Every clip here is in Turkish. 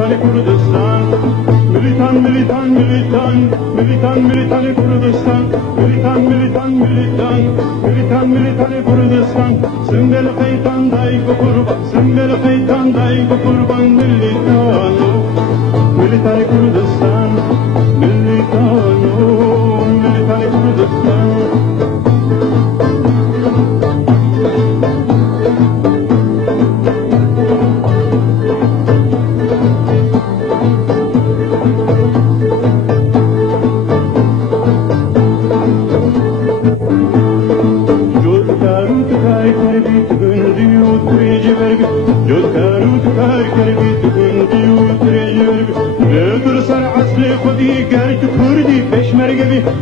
militan Kurdistan, militan militan militan, militan militan Kurdistan, militan militan militan, militan militan Kurdistan. Sümbel kaytan daygo kurban, sümbel kaytan daygo kurban militano, militan Kurdistan, militano, militan Kurdistan.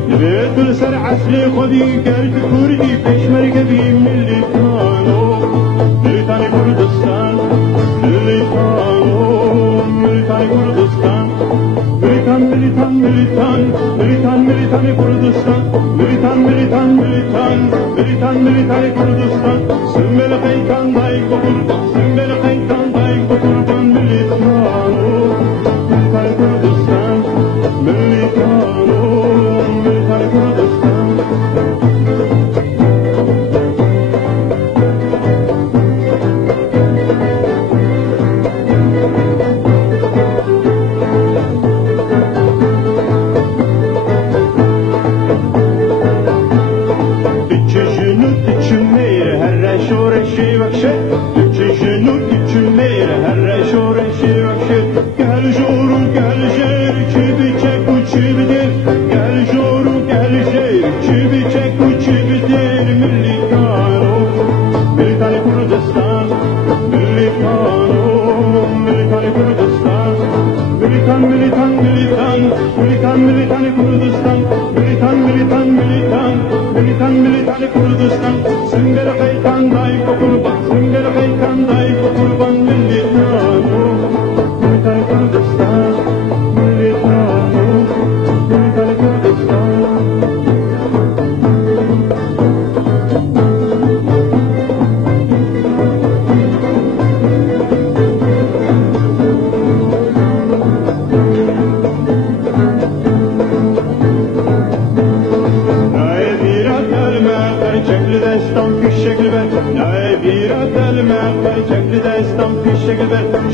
لبيت سر عسلي خدي قلت كردي بشمرقة بي مليتانو مليتان كردستان مليتانو مليتان كردستان مليتان مليتان مليتان مليتان مليتان كردستان مليتان مليتان مليتان مليتان مليتان كردستان سمبل قيتان دايك بقربان سمبل قيتان دايك بقربان مليتانو مليتان كردستان مليتانو Militan, militan, militan, militan Kurdistan, militan, militan, militan, militan, militan Kurdistan. Sünger kaytan dayko kurban, sünger kaytan dayko kurban militano, militan Kurdistan, militano, militan Kurdistan.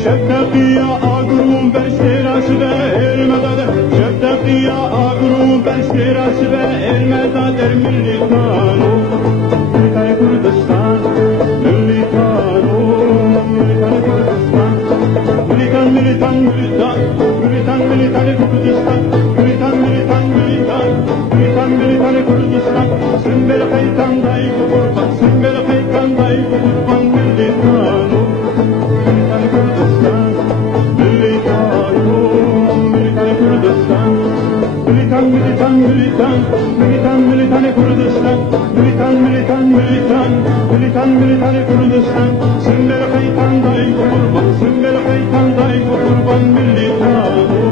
Şeftakiya agrum bersterası ve elmedade Şeftakiya agrum bersterası ve elmedade militano Militan Kurdistan Militano Militan Kurdistan Militan militan militan Militan militan Kurdistan Militan militan militan Militan militan Kurdistan Sümbel kaytan daygo kurban Sümbel kaytan daygo kurban militano Militan, militan, militan, militan, militan Kurdistan, militan, militan, militan, militan, militan Kurdistan. Sümbel kaytan daygo kurban, sümbel kaytan daygo kurban militano.